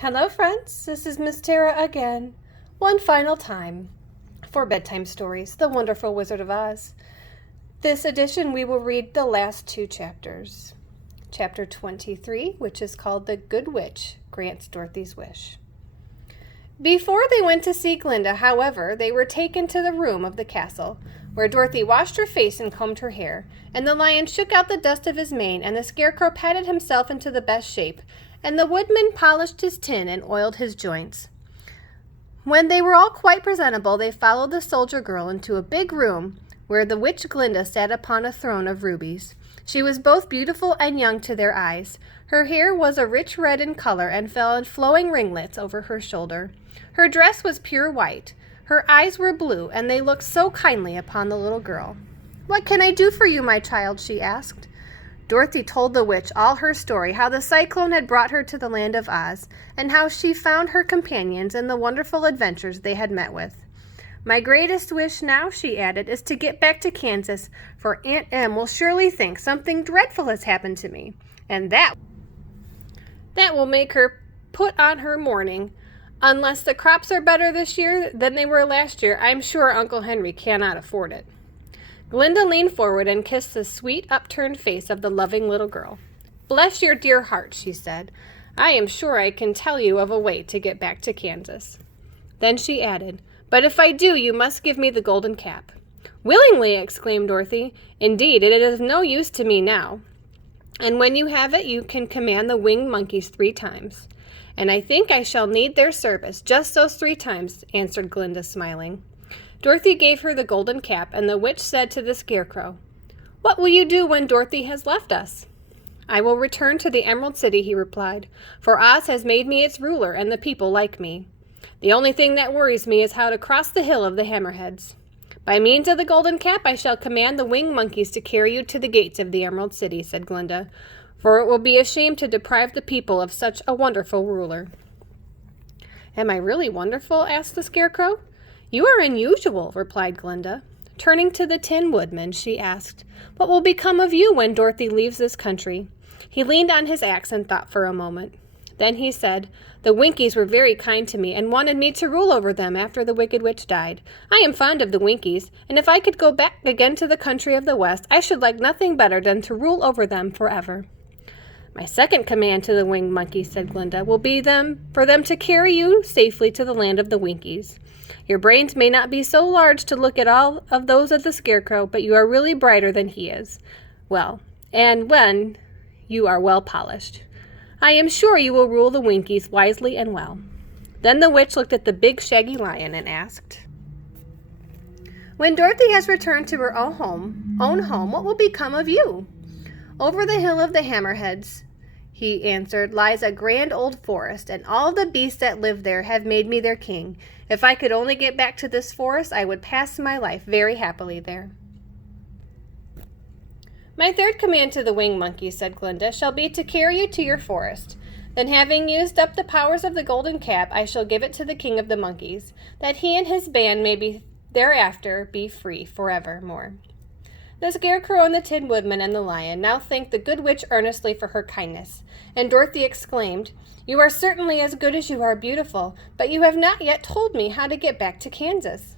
Hello friends, this is Miss Tara again, one final time for Bedtime Stories, The Wonderful Wizard of Oz. This edition we will read the last two chapters. Chapter 23, which is called The Good Witch Grants Dorothy's Wish. Before they went to see Glinda, however, they were taken to the room of the castle, where Dorothy washed her face and combed her hair, and the lion shook out the dust of his mane, and the scarecrow patted himself into the best shape, and the woodman polished his tin and oiled his joints. When they were all quite presentable, they followed the soldier girl into a big room where the witch Glinda sat upon a throne of rubies. She was both beautiful and young to their eyes. Her hair was a rich red in color and fell in flowing ringlets over her shoulder. Her dress was pure white. Her eyes were blue, and they looked so kindly upon the little girl. "What can I do for you, my child?" she asked. Dorothy told the witch all her story, how the cyclone had brought her to the land of Oz, and how she found her companions and the wonderful adventures they had met with. "My greatest wish now," she added, "is to get back to Kansas, for Aunt Em will surely think something dreadful has happened to me, and that will make her put on her mourning. Unless the crops are better this year than they were last year, I'm sure Uncle Henry cannot afford it." Glinda leaned forward and kissed the sweet, upturned face of the loving little girl. "Bless your dear heart," she said. "I am sure I can tell you of a way to get back to Kansas." Then she added, "But if I do, you must give me the golden cap." "Willingly!" exclaimed Dorothy. "Indeed, it is of no use to me now. And when you have it, you can command the winged monkeys 3 times. And I think I shall need their service, just those 3 times, answered Glinda, smiling. Dorothy gave her the golden cap, and the witch said to the scarecrow, "What will you do when Dorothy has left us?" "I will return to the Emerald City," he replied, "for Oz has made me its ruler, and the people like me. The only thing that worries me is how to cross the hill of the Hammerheads. By means of the golden cap, I shall command the winged monkeys to carry you to the gates of the Emerald City," said Glinda, "for it will be a shame to deprive the people of such a wonderful ruler." "Am I really wonderful?" asked the scarecrow. "You are unusual," replied Glinda. Turning to the Tin Woodman, she asked, "What will become of you when Dorothy leaves this country?" He leaned on his axe and thought for a moment. Then he said, "The Winkies were very kind to me and wanted me to rule over them after the Wicked Witch died. I am fond of the Winkies, and if I could go back again to the country of the West, I should like nothing better than to rule over them forever." "My second command to the winged monkeys," said Glinda, "will be for them to carry you safely to the land of the Winkies. Your brains may not be so large to look at all of those of the scarecrow, but you are really brighter than he is. Well, and when you are well polished, I am sure you will rule the Winkies wisely and well." Then the witch looked at the big shaggy lion and asked, "When Dorothy has returned to her own home, what will become of you?" "Over the hill of the Hammerheads," he answered, "lies a grand old forest, and all the beasts that live there have made me their king. If I could only get back to this forest, I would pass my life very happily there." "My third command to the winged monkeys," said Glinda, "shall be to carry you to your forest. Then, having used up the powers of the golden cap, I shall give it to the king of the monkeys, that he and his band may thereafter be free forevermore." The scarecrow and the Tin Woodman and the lion now thanked the good witch earnestly for her kindness, and Dorothy exclaimed, "You are certainly as good as you are beautiful, but you have not yet told me how to get back to Kansas."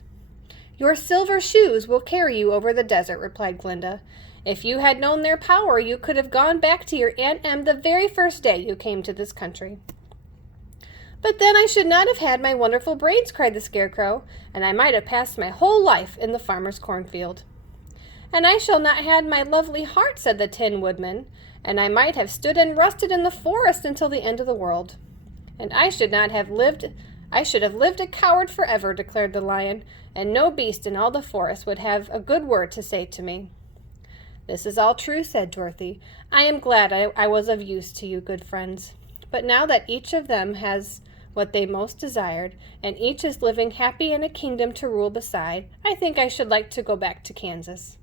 "Your silver shoes will carry you over the desert," replied Glinda. "If you had known their power, you could have gone back to your Aunt Em the very first day you came to this country." "But then I should not have had my wonderful brains," cried the scarecrow, "and I might have passed my whole life in the farmer's cornfield." "And I shall not have my lovely heart," said the Tin Woodman, "and I might have stood and rusted in the forest until the end of the world." "And I should have lived a coward forever," declared the lion, "and no beast in all the forest would have a good word to say to me." "This is all true," said Dorothy. "I am glad I was of use to you, good friends. But now that each of them has what they most desired, and each is living happy in a kingdom to rule beside, I think I should like to go back to Kansas."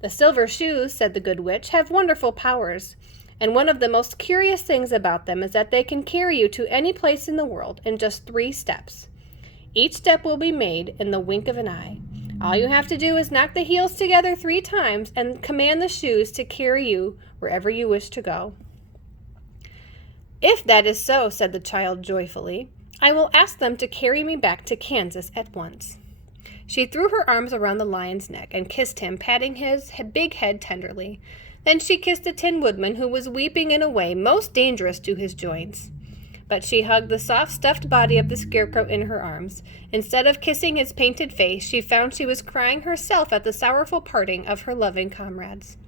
"The silver shoes," said the good witch, "have wonderful powers, and one of the most curious things about them is that they can carry you to any place in the world in just 3 steps. Each step will be made in the wink of an eye. All you have to do is knock the heels together 3 times and command the shoes to carry you wherever you wish to go." "If that is so," said the child joyfully, "I will ask them to carry me back to Kansas at once." She threw her arms around the lion's neck and kissed him, patting his big head tenderly. Then she kissed the Tin Woodman, who was weeping in a way most dangerous to his joints. But she hugged the soft, stuffed body of the Scarecrow in her arms. Instead of kissing his painted face, she found she was crying herself at the sorrowful parting of her loving comrades.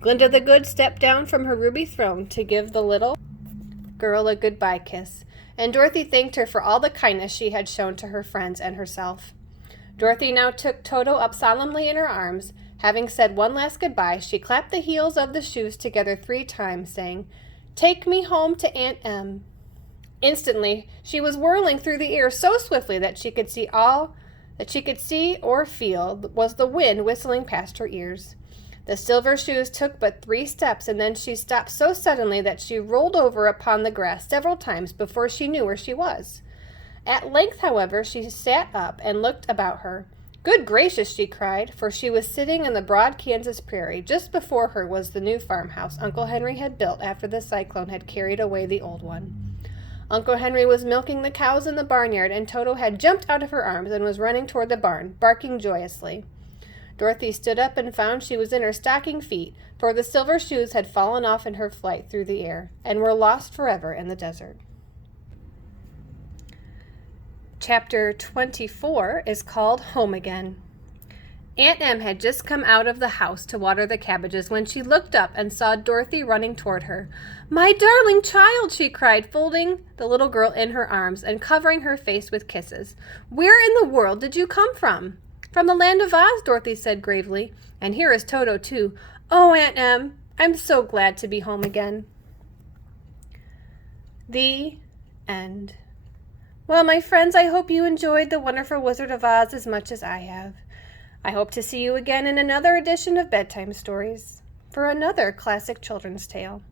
Glinda the Good stepped down from her ruby throne to give the little girl a goodbye kiss, and Dorothy thanked her for all the kindness she had shown to her friends and herself. Dorothy now took Toto up solemnly in her arms. Having said one last goodbye, she clapped the heels of the shoes together 3 times, saying, "Take me home to Aunt Em." Instantly, she was whirling through the air so swiftly that she could see or feel was the wind whistling past her ears. The silver shoes took but 3 steps, and then she stopped so suddenly that she rolled over upon the grass several times before she knew where she was. At length, however, she sat up and looked about her. "Good gracious," she cried, for she was sitting in the broad Kansas prairie. Just before her was the new farmhouse Uncle Henry had built after the cyclone had carried away the old one. Uncle Henry was milking the cows in the barnyard, and Toto had jumped out of her arms and was running toward the barn, barking joyously. Dorothy stood up and found she was in her stocking feet, for the silver shoes had fallen off in her flight through the air, and were lost forever in the desert. Chapter 24 is called Home Again. Aunt Em had just come out of the house to water the cabbages when she looked up and saw Dorothy running toward her. "My darling child!" she cried, folding the little girl in her arms and covering her face with kisses. "Where in the world did you come from?" "From the land of Oz," Dorothy said gravely. "And here is Toto, too. Oh, Aunt Em, I'm so glad to be home again." The end. Well, my friends, I hope you enjoyed The Wonderful Wizard of Oz as much as I have. I hope to see you again in another edition of Bedtime Stories for another classic children's tale.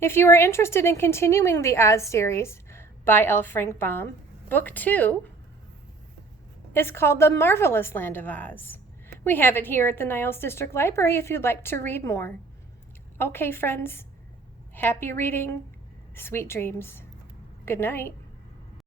If you are interested in continuing the Oz series by L. Frank Baum, Book 2 is called The Marvelous Land of Oz. We have it here at the Niles District Library if you'd like to read more. Okay, friends, happy reading, sweet dreams. Good night.